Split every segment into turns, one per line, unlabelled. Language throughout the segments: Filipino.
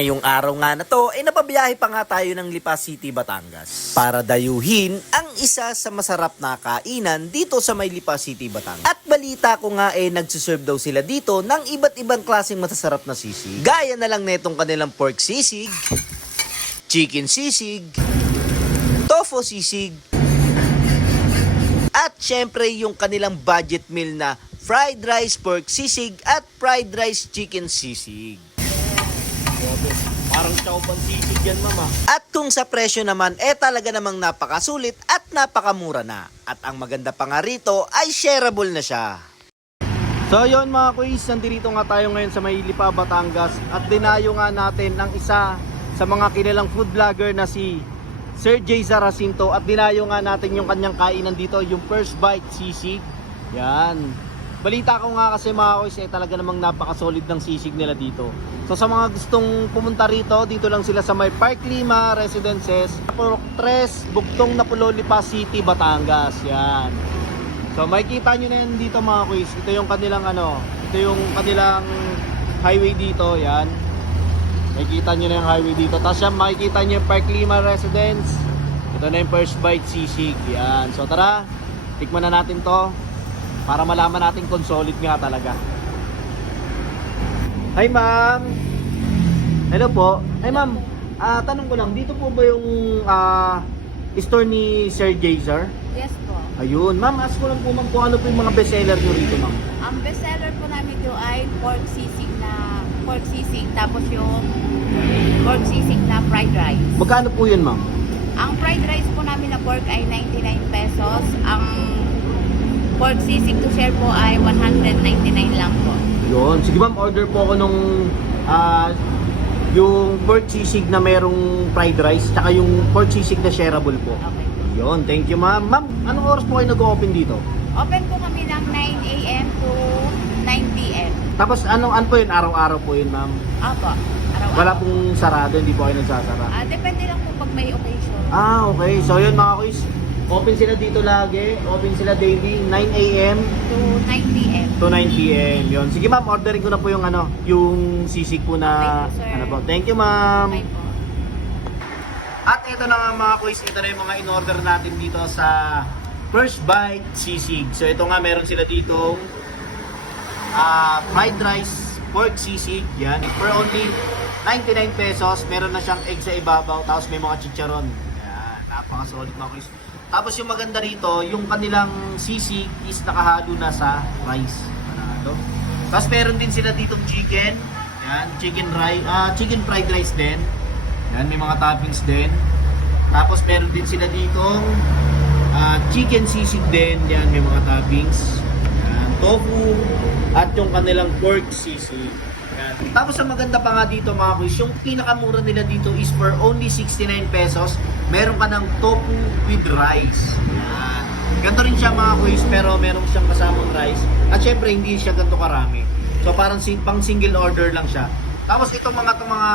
Ngayong araw nga na to, ay napabiyahe pa nga tayo ng Lipa City, Batangas. Para dayuhin ang isa sa masarap na kainan dito sa may Lipa City, Batangas. At balita ko nga eh, nagsiserve daw sila dito ng iba't ibang klaseng masasarap na sisig. Gaya na lang netong kanilang pork sisig, chicken sisig, tofu sisig, at syempre yung kanilang budget meal na fried rice pork sisig at fried rice chicken sisig.
Parang chowpan sisig yan, mama.
At kung sa presyo naman, eh talaga namang napakasulit at napakamura na. At ang maganda pa nga rito ay shareable na siya.
So yun mga kuis, nandito nga tayo ngayon sa Mailipa, Batangas at dinayo nga natin ang isa sa mga kilalang food vlogger na si Sir Jay Zaracinto at dinayo nga natin yung kanyang kainan dito, yung First Bite Sisig. Yan. Balita ko nga kasi mga kuis, eh talaga namang napakasolid ng sisig nila dito. So sa mga gustong pumunta rito, dito lang sila sa may Park Lima Residences, Purok 3, Bugtong Napololipa City, Batangas. Yan. So makikita nyo na yan dito mga quiz. Ito yung kanilang ano, ito yung kanilang highway dito, yan. Makikita nyo na yung highway dito. Tapos yan, makikita nyo yung Park Lima Residence. Ito na yung First Bite Sisig, yan. So tara, tikman na natin to para malaman natin kung solid nga talaga. Hi ma'am! Hello po. Hi ma'am, ah tanong ko lang, dito po ba yung ah, store ni Sir Jazer?
Yes po.
Ayun, ma'am, ask ko lang po ma'am kung ano po yung mga bestseller nyo rito, ma'am.
Ang bestseller po namin dito ay pork sisig na pork sisig tapos yung pork sisig na fried rice.
Magkano po yun, ma'am?
Ang fried rice po namin na pork ay 99 pesos. Ang pork sisig to share po ay 199 lang po.
Yun. Sige, ma'am, order po ako nung ah, yung pork sisig na merong fried rice, tsaka yung pork sisig na shareable po.
Okay.
Yun, thank you, ma'am. Ma'am, anong oras po kayo nag-open dito?
Open po kami ng 9 a.m. to 9 p.m.
Tapos, anong ano po yun? Araw-araw po yun, ma'am?
Opo. Araw-araw.
Wala pong sarado, hindi po kayo nagsasara.
Ah, depende lang po pag may occasion.
Ah, okay. So, yun mga kuys. Open sila dito lagi. Open sila daily, 9 a.m.
To 9 p.m.
to 9 p.m. Yun. Sige ma'am, ordering ko na po yung ano, yung sisig po na
Thank you, sir.
ano po. Thank you ma'am.
Bye po.
At ito na nga mga kuys, ito na yung mga in-order natin dito sa First Bite Sisig. So ito nga meron sila dito ah fried rice pork sisig. Yan. For only 99 pesos, meron na siyang egg sa ibabaw tapos may mga chicharon. Yan. Napaka-solid mga kuys. Tapos yung maganda rito, yung kanilang sisig is nakahalo na sa rice. Panalo. Tapos meron din sila ditong chicken. Yan, chicken rice, ah chicken fried rice din. Yan, may mga toppings din. Tapos meron din sila ditong ah, chicken sisig din. Yan, may mga toppings. Yan, tofu at yung kanilang pork sisig. Tapos ang maganda pa nga dito mga kuys, yung pinakamura nila dito is for only 69 pesos. Meron ka ng tofu with rice. Yan. Ganito rin siya mga kuys, pero meron siyang kasamang rice. At syempre, hindi siya ganito karami. So parang pang single order lang siya. Tapos itong mga itong mga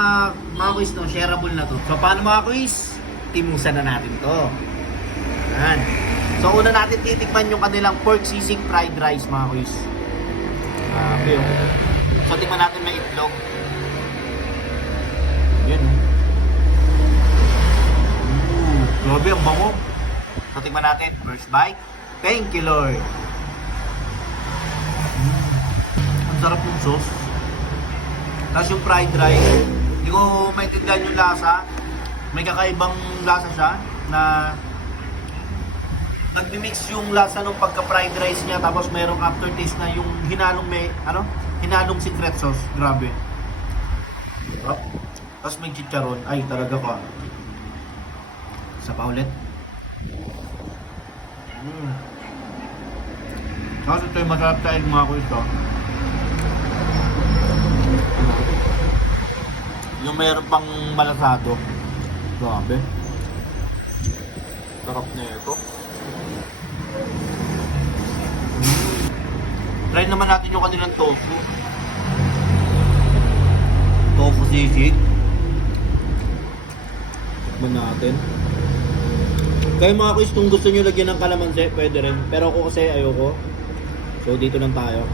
mga quiz no, shareable na to. So paano mga quiz? Timusan na natin to. Yan. So una natin titikman yung kanilang pork sisig fried rice mga quiz. Grabe oh. So tikman natin may itlog. Yan oh. Ooh, grabe ang bango. So tikman natin first bite. Thank you Lord. Mm. Ang sarap ng sauce. Tapos yung fried rice, hindi ko maintindihan yung lasa. May kakaibang lasa siya na nagmi-mix yung lasa ng pagka-fried rice niya tapos merong aftertaste na yung hinalong may ano, hinalong secret sauce. Grabe. Sarap. Tapos may chicharon. Ay, talaga pa. Isa pa ulit. Mm. Tapos ito yung masarap sa mga ko ito. Yung mayroon pang malasado. Grabe. Sarap na ito. Try naman natin yung kanilang tofu. Tofu sisig. Tikman natin. Kayo mga kuis, kung gusto nyo lagyan ng kalamansi, pwede rin. Pero ako kasi ayoko. So dito lang tayo.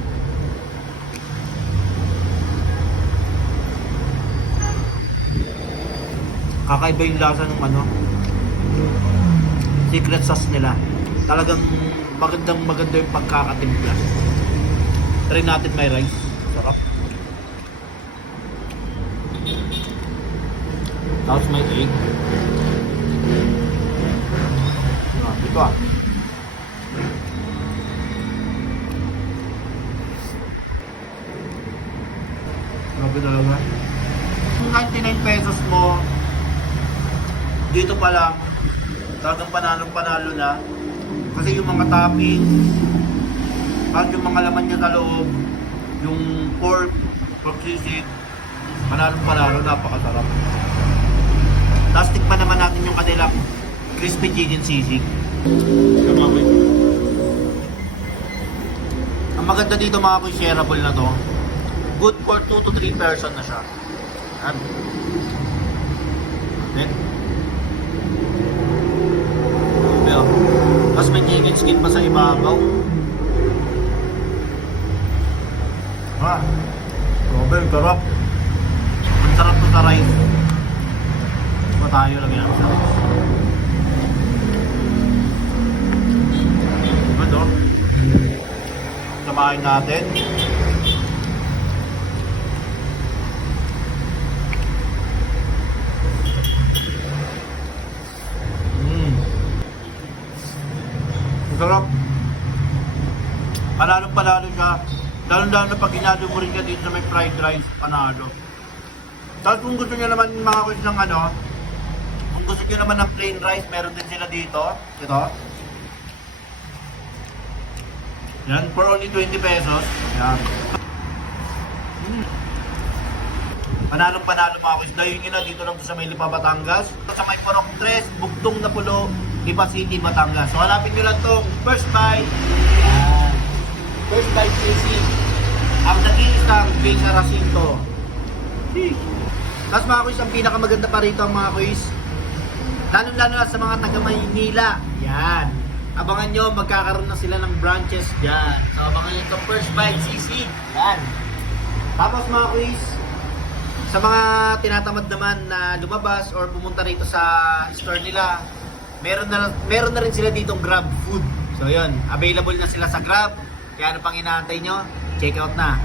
Kakaiba yung lasa ng ano, secret sauce nila. Talagang magandang maganda yung pagkakatimpla. Try natin may rice. Sarap. Tapos may egg. Ah, Ito ah. Grabe talaga. Yung 99 pesos mo, dito pa lang, talagang panalong panalo na. Kasi yung mga topping, at yung mga laman niya sa loob, yung pork, pork sisig, panalong panalo, napakasarap. Tapos tikman naman natin yung kanilang crispy chicken sisig. Ang maganda dito mga kuy, shareable na to. Good for 2 to 3 person na siya. Yan. Then, tapos may chicken skin pa sa ibabaw. Ha? Grabe, ang sarap. Ang sarap sa rice. Pa tayo lang yan sa rice. Ano? Samahin natin. Mm. Ang sarap. Panalong panalo siya. Lalo-lalo na pag ginalo mo rin ka dito sa may fried rice, panalo. Tapos kung gusto niyo naman mga kuys ng ano, kung gusto niyo naman ng plain rice, meron din sila dito. Ito. Yan, for only 20 pesos. Yan. Mm. Panalong panalo mga kuys. Dayo nyo na dito lang sa may Lipa, Batangas. Sa may Porok 3, Bugtong na Pulo, Lipa City, Batangas. So hanapin nyo lang tong First Bite. Yan. First Bite CC. Ang nag-iisang Bay Saracinto. Tapos mga kuys, ang pinakamaganda pa rito mga kuys. Lalo-lalo na sa mga taga Maynila. Yan. Abangan nyo, magkakaroon na sila ng branches dyan. So abangan nyo itong First Bite CC. Yan. Tapos mga kuys, sa mga tinatamad naman na lumabas or pumunta rito sa store nila, meron na meron na rin sila ditong Grab food. So yun, available na sila sa Grab. Kaya ano pang inaantay nyo? Check out na.